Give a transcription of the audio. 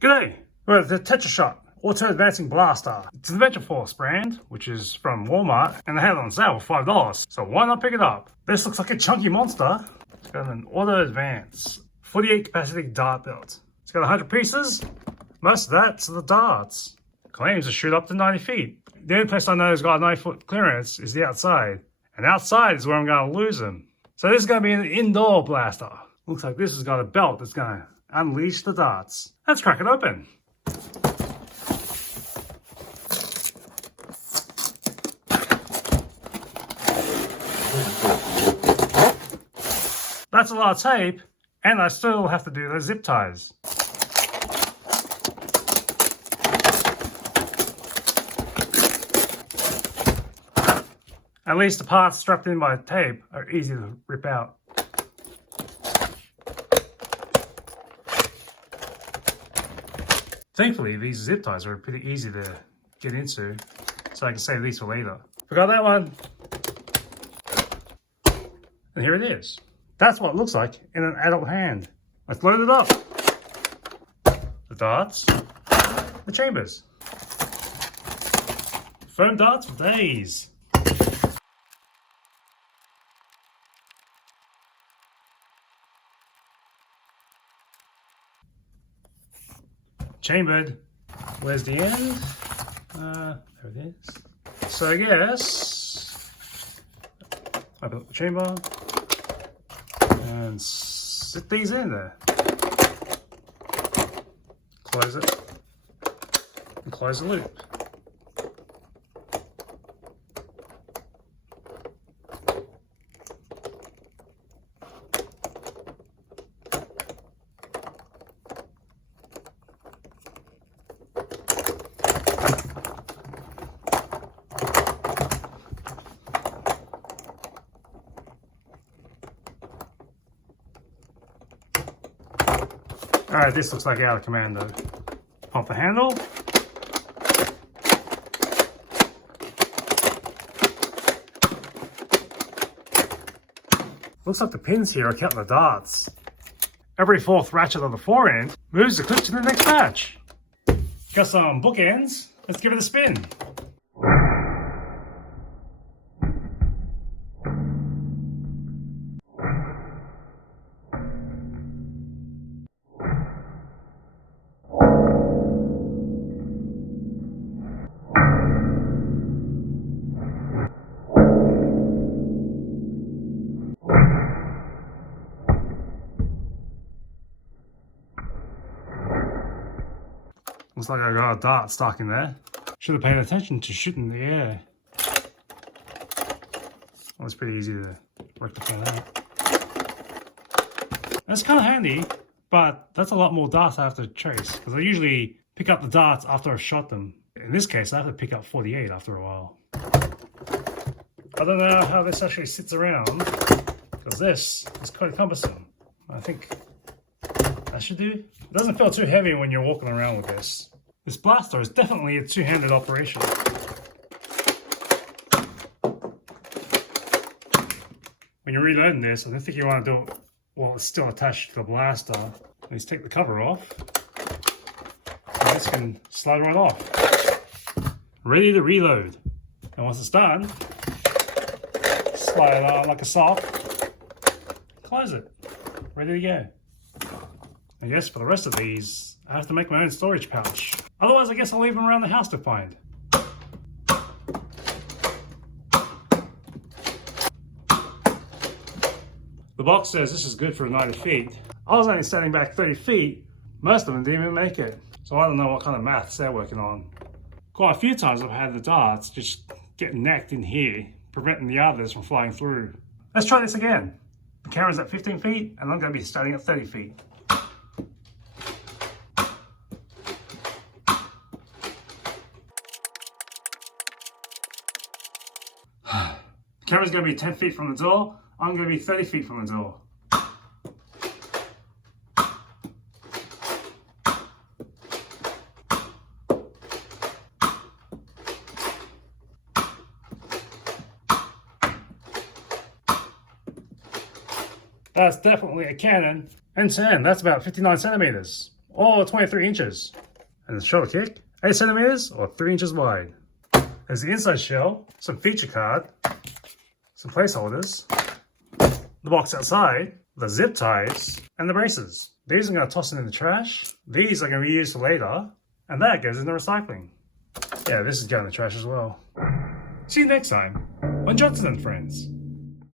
G'day! We're at the Tetrashot Auto-Advancing Blaster. It's the Adventure Force brand, which is from Walmart, and they had it on sale for $5, so why not pick it up? This looks like a chunky monster. It's got an Auto-Advance 48 capacity dart belt. It's got 100 pieces. Most of that's the darts. Claims to shoot up to 90 feet. The only place I know has got a 9-foot clearance is the outside, and outside is where I'm going to lose them. So this is going to be an indoor blaster. Looks like this has got a belt that's going to unleash the darts. Let's crack it open. That's a lot of tape, and I still have to do the zip ties. At least the parts strapped in by tape are easy to rip out. Thankfully, these zip ties are pretty easy to get into, so I can save these for later. Forgot that one. And here it is. That's what it looks like in an adult hand. Let's load it up. The darts, the chambers. Foam darts for days. Chambered. Where's the end? There it is. So I guess I built the chamber and sit these in there. Close it and close the loop. Alright, this looks like out of commando. Pop the handle. Looks like the pins here are counting the darts. Every fourth ratchet on the forend moves the clip to the next batch. Got some bookends. Let's give it a spin. Looks like I got a dart stuck in there. Should have paid attention to shooting in the air. Well, it's pretty easy to rectify that. That's kind of handy, but that's a lot more darts I have to chase, because I usually pick up the darts after I've shot them. In this case, I have to pick up 48 after a while. I don't know how this actually sits around, because this is quite cumbersome. I think that should do. It doesn't feel too heavy when you're walking around with this. This blaster is definitely a two-handed operation. When you're reloading this, I don't think you want to do it while it's still attached to the blaster. Let's take the cover off. And this can slide right off. Ready to reload. And once it's done, slide it on like a sock. Close it. Ready to go. I guess for the rest of these, I have to make my own storage pouch. Otherwise, I guess I'll leave them around the house to find. The box says this is good for 90 feet. I was only standing back 30 feet. Most of them didn't even make it. So I don't know what kind of maths they're working on. Quite a few times I've had the darts just get necked in here, preventing the others from flying through. Let's try this again. The camera's at 15 feet, and I'm going to be starting at 30 feet. The camera's going to be 10 feet from the door. I'm going to be 30 feet from the door. That's definitely a cannon. And 10, that's about 59 centimeters. or 23 inches. And the shoulder kick, 8 centimeters or 3 inches wide. There's the inside shell, some feature card, some placeholders, the box outside, the zip ties, and the braces. These I'm going to toss in the trash. These are going to be used for later, and that goes in the recycling. Yeah, this is going in the trash as well. See you next time on Johnson & Friends.